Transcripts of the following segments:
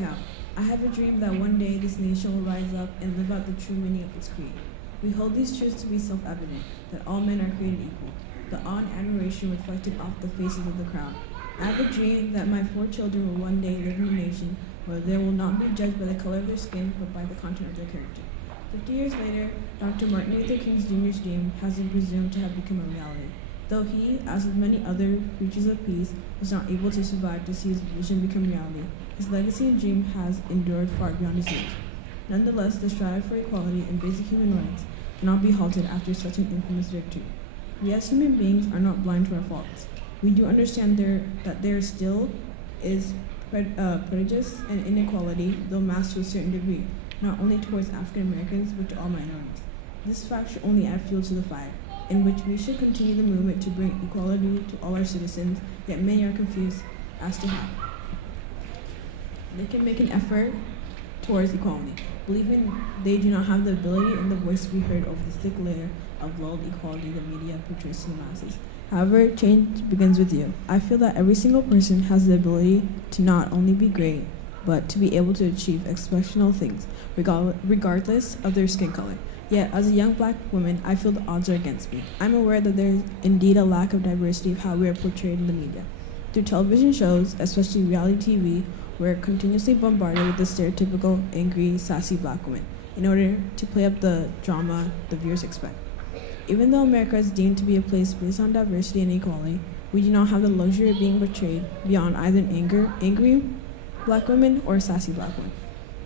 speak out. I have a dream that one day this nation will rise up and live out the true meaning of its creed. We hold these truths to be self-evident, that all men are created equal, the awe and admiration reflected off the faces of the crowd. I have a dream that my 4 children will one day live in a nation where they will not be judged by the color of their skin, but by the content of their character. 50 years later, Dr. Martin Luther King Jr.'s dream has been presumed to have become a reality. Though he, as with many other preachers of peace, was not able to survive to see his vision become reality, his legacy and dream has endured far beyond his age. Nonetheless, the strive for equality and basic human rights cannot be halted after such an infamous victory. We as human beings are not blind to our faults. We do understand that there still is prejudice and inequality, though masked to a certain degree, not only towards African Americans, but to all minorities. This fact should only add fuel to the fire, in which we should continue the movement to bring equality to all our citizens, yet many are confused as to how. They can make an effort towards equality, believing they do not have the ability and the voice to be heard over the thick layer of lulled equality the media portrays to the masses. However, change begins with you. I feel that every single person has the ability to not only be great, but to be able to achieve exceptional things, regardless of their skin color. Yet, as a young black woman, I feel the odds are against me. I'm aware that there is indeed a lack of diversity of how we are portrayed in the media. Through television shows, especially reality TV, we're continuously bombarded with the stereotypical, angry, sassy black woman in order to play up the drama the viewers expect. Even though America is deemed to be a place based on diversity and equality, we do not have the luxury of being portrayed beyond either angry black women or sassy black women.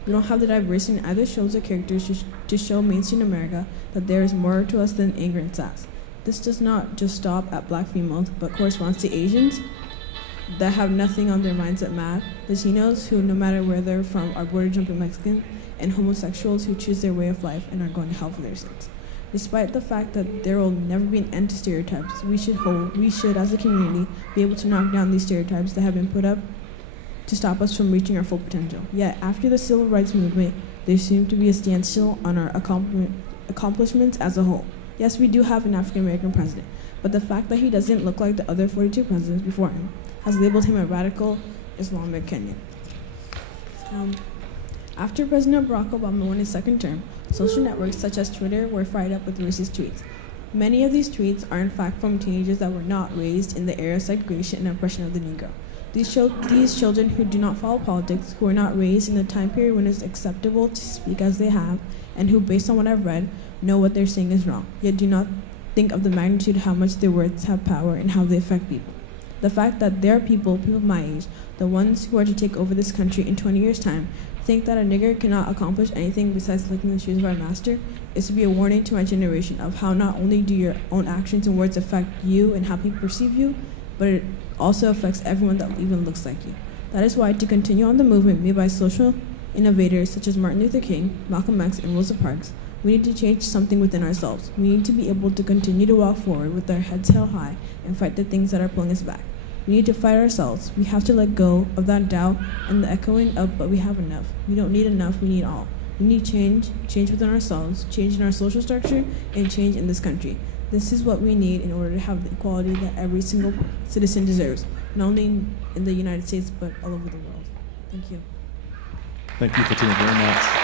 We don't have the diversity in either shows or characters to show mainstream America that there is more to us than anger and sass. This does not just stop at black females, but corresponds to Asians that have nothing on their minds but math, Latinos who, no matter where they're from, are border-jumping Mexicans, and homosexuals who choose their way of life and are going to hell for their sins. Despite the fact that there will never be an end to stereotypes, we should, as a community, be able to knock down these stereotypes that have been put up to stop us from reaching our full potential. Yet, after the civil rights movement, there seemed to be a standstill on our accomplishments as a whole. Yes, we do have an African-American president, but the fact that he doesn't look like the other 42 presidents before him has labeled him a radical Islamic Kenyan. After President Barack Obama won his second term, social networks such as Twitter were fired up with racist tweets. Many of these tweets are in fact from teenagers that were not raised in the era of segregation and oppression of the Negro. These children who do not follow politics, who are not raised in the time period when it's acceptable to speak as they have, and who, based on what I've read, know what they're saying is wrong, yet do not think of the magnitude of how much their words have power and how they affect people. The fact that there are people my age, the ones who are to take over this country in 20 years' time, think that a nigger cannot accomplish anything besides licking the shoes of our master is to be a warning to my generation of how not only do your own actions and words affect you and how people perceive you, but it also affects everyone that even looks like you. That is why, to continue on the movement made by social innovators such as Martin Luther King, Malcolm X, and Rosa Parks, we need to change something within ourselves. We need to be able to continue to walk forward with our heads held high and fight the things that are pulling us back. We need to fight ourselves. We have to let go of that doubt and the echoing of, but we have enough. We don't need enough, we need all. We need change within ourselves, change in our social structure, and change in this country. This is what we need in order to have the equality that every single citizen deserves, not only in the United States, but all over the world. Thank you. Thank you, Fatima, very much.